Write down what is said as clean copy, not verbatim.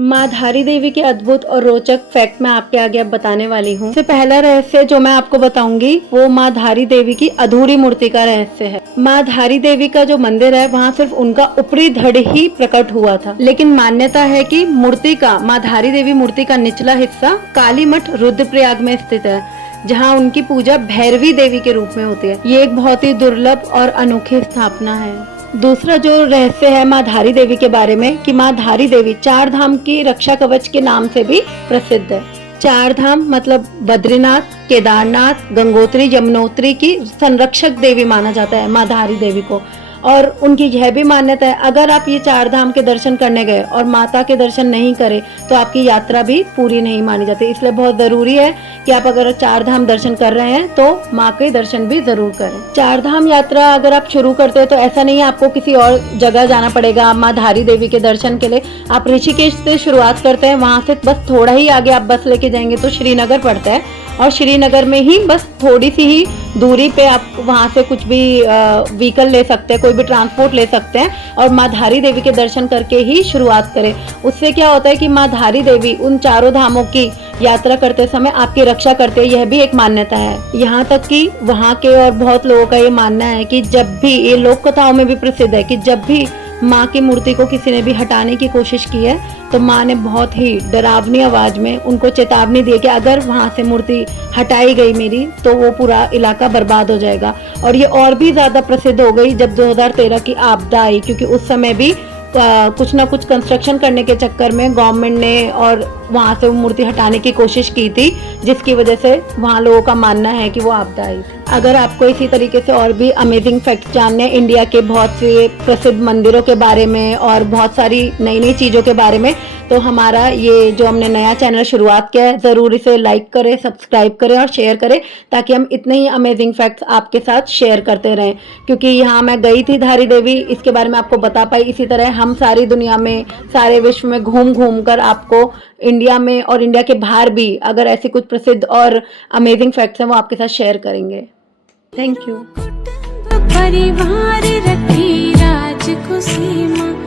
माँ धारी देवी के अद्भुत और रोचक फैक्ट मैं आपके आगे अब बताने वाली हूँ। सबसे पहला रहस्य जो मैं आपको बताऊंगी वो माँ धारी देवी की अधूरी मूर्ति का रहस्य है। माँ धारी देवी का जो मंदिर है वहाँ सिर्फ उनका ऊपरी धड़ ही प्रकट हुआ था, लेकिन मान्यता है कि मूर्ति का, माँ धारी देवी मूर्ति का निचला हिस्सा काली मठ रुद्रप्रयाग में स्थित है, जहाँ उनकी पूजा भैरवी देवी के रूप में होती है। ये एक बहुत ही दुर्लभ और अनोखी स्थापना है। दूसरा जो रहस्य है माँ धारी देवी के बारे में कि माँ धारी देवी 4 धाम की रक्षा कवच के नाम से भी प्रसिद्ध है। 4 धाम मतलब बद्रीनाथ, केदारनाथ, गंगोत्री, यमुनोत्री की संरक्षक देवी माना जाता है माँ धारी देवी को। और उनकी यह भी मान्यता है अगर आप ये 4 धाम के दर्शन करने गए और माता के दर्शन नहीं करे तो आपकी यात्रा भी पूरी नहीं मानी जाती। इसलिए बहुत जरूरी है कि आप अगर 4 धाम दर्शन कर रहे हैं तो माँ के दर्शन भी जरूर करें। 4 धाम यात्रा अगर आप शुरू करते हैं तो ऐसा नहीं है आपको किसी और जगह जाना पड़ेगा माँ धारी देवी के दर्शन के लिए। आप ऋषिकेश से शुरुआत करते हैं, वहाँ से बस थोड़ा ही आगे आप बस लेके जाएंगे तो श्रीनगर पड़ता है, और श्रीनगर में ही बस थोड़ी सी ही दूरी पे आप वहाँ से कुछ भी व्हीकल ले सकते हैं, कोई भी ट्रांसपोर्ट ले सकते हैं और माँ धारी देवी के दर्शन करके ही शुरुआत करें। उससे क्या होता है कि माँ धारी देवी उन 4 धामों की यात्रा करते समय आपकी रक्षा करते हैं, यह भी एक मान्यता है। यहाँ तक कि वहाँ के और बहुत लोगों का ये मानना है कि जब भी, ये लोक कथाओं में भी प्रसिद्ध है कि जब भी माँ की मूर्ति को किसी ने भी हटाने की कोशिश की है तो माँ ने बहुत ही डरावनी आवाज में उनको चेतावनी दी कि अगर वहाँ से मूर्ति हटाई गई मेरी तो वो पूरा इलाका बर्बाद हो जाएगा। और ये और भी ज्यादा प्रसिद्ध हो गई जब 2013 की आपदा आई, क्योंकि उस समय भी कुछ ना कुछ कंस्ट्रक्शन करने के चक्कर में गवर्नमेंट ने और वहाँ से वो मूर्ति हटाने की कोशिश की थी, जिसकी वजह से वहाँ लोगों का मानना है कि वो आपदा आई। अगर आपको इसी तरीके से और भी अमेजिंग फैक्ट्स जानने हैं इंडिया के बहुत से प्रसिद्ध मंदिरों के बारे में और बहुत सारी नई नई चीज़ों के बारे में, तो हमारा ये जो हमने नया चैनल शुरुआत किया है ज़रूर इसे लाइक करें, सब्सक्राइब करें और शेयर करें, ताकि हम इतने ही अमेजिंग फैक्ट्स आपके साथ शेयर करते रहें। क्योंकि यहाँ मैं गई थी धारी देवी, इसके बारे में आपको बता पाई। इसी तरह हम सारी दुनिया में, सारे विश्व में घूम घूम कर आपको इंडिया में और इंडिया के बाहर भी अगर ऐसे कुछ प्रसिद्ध और अमेजिंग फैक्ट्स हैं वो आपके साथ शेयर करेंगे। Thank you. परिवार रखी राज खुशी।